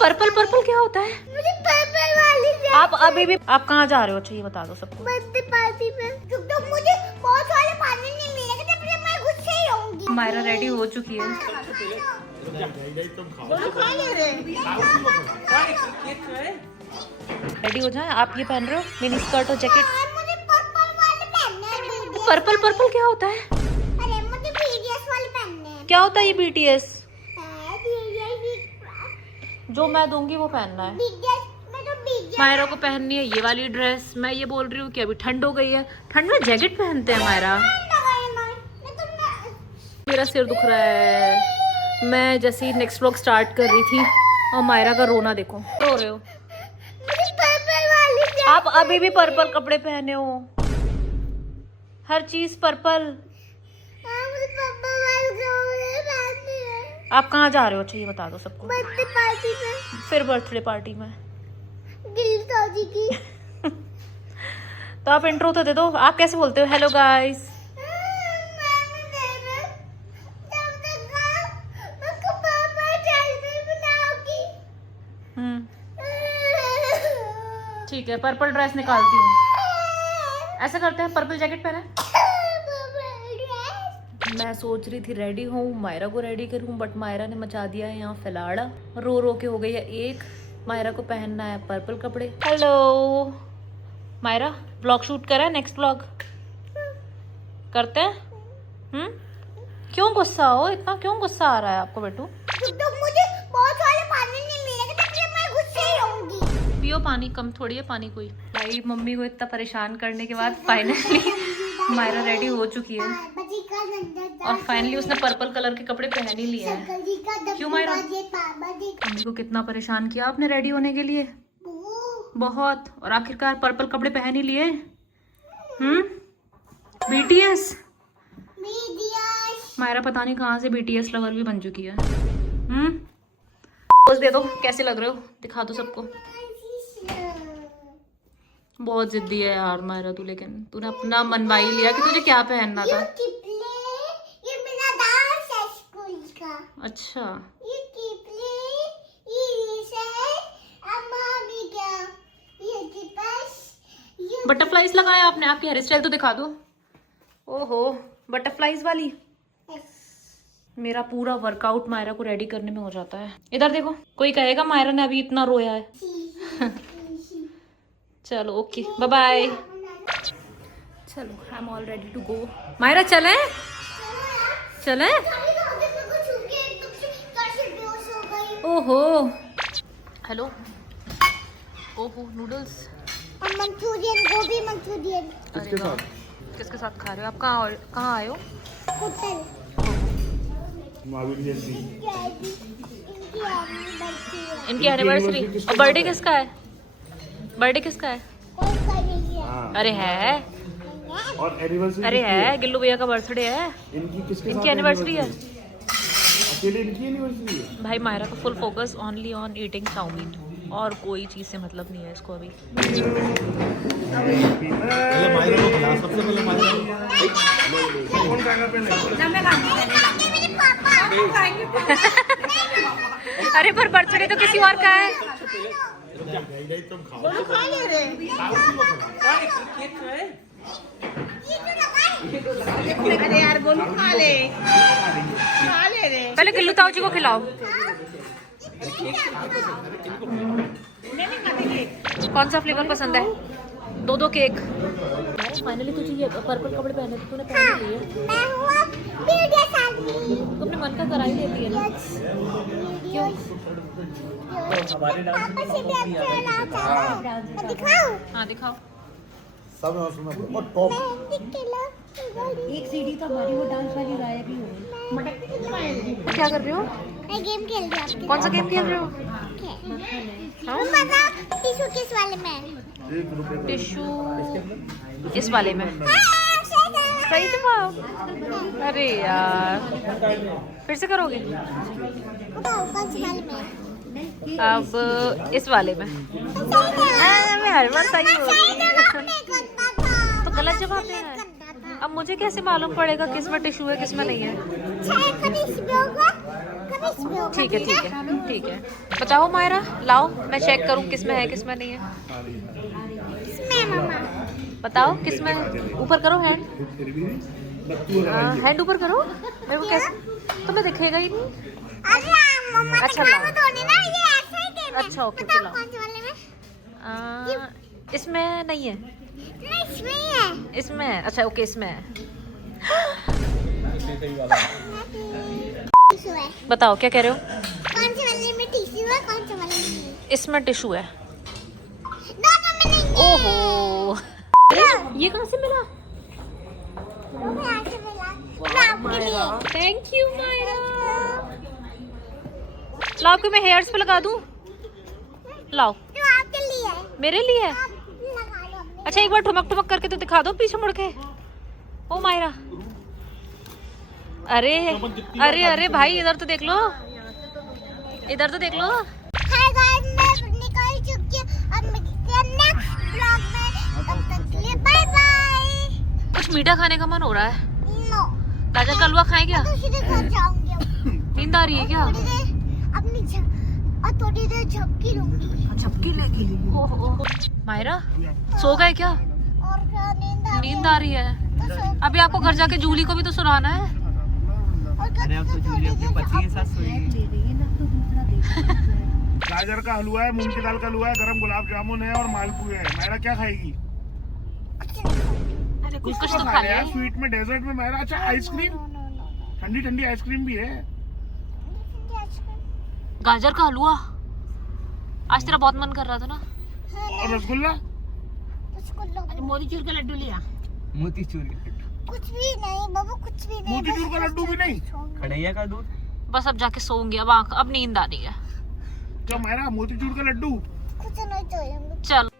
Purple purple क्या होता है? मुझे पर्पल वाली आप अभी भी आप कहाँ जा रहे हो? चाहिए बता दो सबको। बर्थडे पार्टी में। तो मुझे बहुत सारे पानी नहीं मिलेगा तो फिर मैं गुस्से ही रहूंगी। मायरा रेडी हो चुकी है। रेडी हो जाए। आप ये पहन रहे हो मिनी स्कर्ट और जैकेट। मुझे पर्पल वाले पहनने हैं। पर्पल पर्पल क्या होता है? अरे मुझे बीटीएस वाले पहनने हैं। क्या होता है ये BTS? BTS जो मैं दूंगी वो पहनना है। में तो BTS मायरा को पहननी है ये वाली ड्रेस। मैं ये बोल रही हूँ कि अभी ठंड हो गई है, ठंड में जैकेट पहनते हैं मायरा। मेरा सिर दुख रहा है। मैं जैसे ही नेक्स्ट व्लॉग स्टार्ट कर रही थी और मायरा का रोना देखो। रो रहे हो आप? अभी भी पर्पल कपड़े पहने हो, हर चीज पर्पल। आप कहाँ जा रहे हो? चाहिए बता दो सबको। बर्थडे पार्टी में। फिर बर्थडे पार्टी में गिल ताजी की। तो आप इंट्रो तो दे दो। आप कैसे बोलते हो? Hello guys. ठीक है, पर्पल ड्रेस निकालती हूँ। ऐसा करते हैं, पर्पल जैकेट पहने। मैं सोच रही थी रेडी हूँ, मायरा को रेडी करूँ, बट मायरा ने मचा दिया है यहाँ फिलाड़ा। रो रो के हो गई है एक। मायरा को पहनना है पर्पल कपड़े। हेलो मायरा, ब्लॉग शूट करें? नेक्स्ट ब्लॉग करते हैं। क्यों गुस्सा हो? इतना क्यों गुस्सा आ रहा है आपको बेटू? तो मुझे बहुत सारे पानी नहीं मिलेगा तो फिर मैं गुस्से ही रहूंगी। पियो पानी, कम थोड़ी है पानी कोई। भाई मम्मी को इतना परेशान करने के बाद फाइनली मायरा रेडी हो चुकी है और फाइनली उसने पर्पल कलर के कपड़े पहन ही लिए हैं। क्यों मायरा? मम्मी को कितना परेशान किया आपने रेडी होने के लिए, बहुत। और आखिरकार पर्पल कपड़े पहन ही लिए। BTS मायरा पता नहीं कहाँ से BTS लवर भी बन चुकी है। पोज दे दो, कैसे लग रहे हो? दिखा दो सबको। बहुत जिद्दी है यार मायरा तू, लेकिन तूने अपना मनवा ही लिया कि तुझे क्या पहनना था। ये मेरा डांस है स्कूल का। अच्छा, ये बटरफ्लाईज लगाए आपने? आपकी हेयर स्टाइल तो दिखा दो। ओहो, बटरफ्लाईज वाली। मेरा पूरा वर्कआउट मायरा को रेडी करने में हो जाता है। इधर देखो, कोई कहेगा मायरा ने अभी इतना रोया है। चलो ओके, बाय बाय। चलो, I am all ready to go. Myra चलें? चलें? ओहो, हेलो। ओहो, नूडल्स और मंचूरियन, गोभी मंचूरियन। अरे वाह, किसके साथ खा रहे हो आप? कहाँ आए हो? होटल। इनकी एनिवर्सरी। और बर्थडे किसका है? बर्थडे किसका है? अरे है, और एनिवर्सरी अरे है, गिल्लू भैया का बर्थडे है। इनकी एनिवर्सरी है। अकेले इनकी एनिवर्सरी है। भाई मायरा का full focus only on eating chow mein, और कोई चीज से मतलब नहीं है इसको अभी। अरे पर बर्थडे तो किसी और का है। अरे यार गोलू खा ले रे। पहले गिल्लू ताऊ जी को खिलाओ। कौन सा फ्लेवर पसंद है? दो केक। फाइनली तुझे ये पर्पल कपड़े पहने थे, तूने पहन लिए। तू अपने मन का करा ही लेती है ना। क्यों? हाँ दिखाओ। सब और टॉप एक सीढ़ी तो हमारी वो डांस वाली गायब ही हो गई। क्या कर रहे हो? मैं गेम खेल रही हूँ। कौन सा गेम खेल रहे हो? टिश्यू किस वाले में? टिश्यू इस वाले में। सही जवाब। अरे यार, फिर से करोगे? कौन से वाले में? अब इस वाले में। मैं हर बार सही बोल रही हूँ। तो गलत जवाब दे रहा है। अब मुझे कैसे मालूम पड़ेगा किस में टिश्यू है किस में नहीं है? चाहे कभी इसमें होगा, कभी इसमें होगा। ठीक है ठीक है ठीक है। बताओ मायरा, लाओ मैं चेक करूँ किस में है किस में नहीं है। इसमें मम्मा। बताओ किस में, ऊपर करो हैंड, हैंड ऊपर करो। मेरे को कैसे, तुम्हें दिखेगा ही नहीं। अरे मम्मा अच्छा, दिखाओ लाओ। तो नहीं ना, ये ऐसे ही देना है। अच्छा, ओके, बताओ लाओ। कौन से वाले में? इसमें नहीं है, नहीं इसमें ही है। इसमें है। अच्छा ओके, इसमें है। टिश्यू है। बताओ क्या कह रहे हो? कौन से वाले में टिश्यू है, कौन से वाले में नहीं? इसमें टिश्यू है। दोनों में नहीं है। ओहो, ये कहाँ से मिला? वो यहाँ से मिला। वो आपके लिए। Thank you Myra. लाओ कि मैं हेयर्स पे लगा दूं? लाओ, तो आपके लिए है। मेरे लिए है। आप लगा लो अपने। अच्छा एक बार ठुमक ठुमक करके तो दिखा दो पीछे मुड़ के। ओ मायरा, अरे अरे अरे भाई इधर तो देख लो, इधर तो देख लो। हाय गाइस, मैं निकल चुकी हूँ। अब मिलते हैं नेक्स्ट ब्लॉग में। तब तक के लिए बाय बाय। कुछ मीठा खाने का मन हो रहा है। नो, गाजर का हलवा खाएं क्या? तो सीधे घर जाऊंगी अब। नींद आ रही है क्या? थोड़ी देर और थोड़ी देर झपकी लूंगी। झपकी लेगी। ओहो मायरा, सो गए क्या? और क्या नींद आ रही है। तो सो। अभी आपको घर जाके जूली को भी तो सुनाना है। और क्या तो थोड़ी देर ले रही है ना, तो दूसरा देख। गाजर का हलवा है, मूंग की दाल का हलवा है, गरम गुलाब जामुन है और मालपुए है। मेरा क्या खाएगी? अरे कुछ कुछ तो तो खा खा ले। यार, स्वीट में, डेजर्ट में। मेरा अच्छा आइसक्रीम, ठंडी ठंडी आइसक्रीम भी है। गाजर का हलवा, आज तेरा बहुत मन कर रहा था ना। और रसगुल्ला। मोतीचूर का लड्डू लिया। कुछ भी नहीं बाबू, कुछ भी नहीं। मोतीचूर का लड्डू भी नहीं? खड़ैया का दूध। बस अब जाके सोऊंगी, अब नींद आ रही है। क्या मेरा मोतीचूर का लड्डू? कुछ नहीं चाहिए। चल।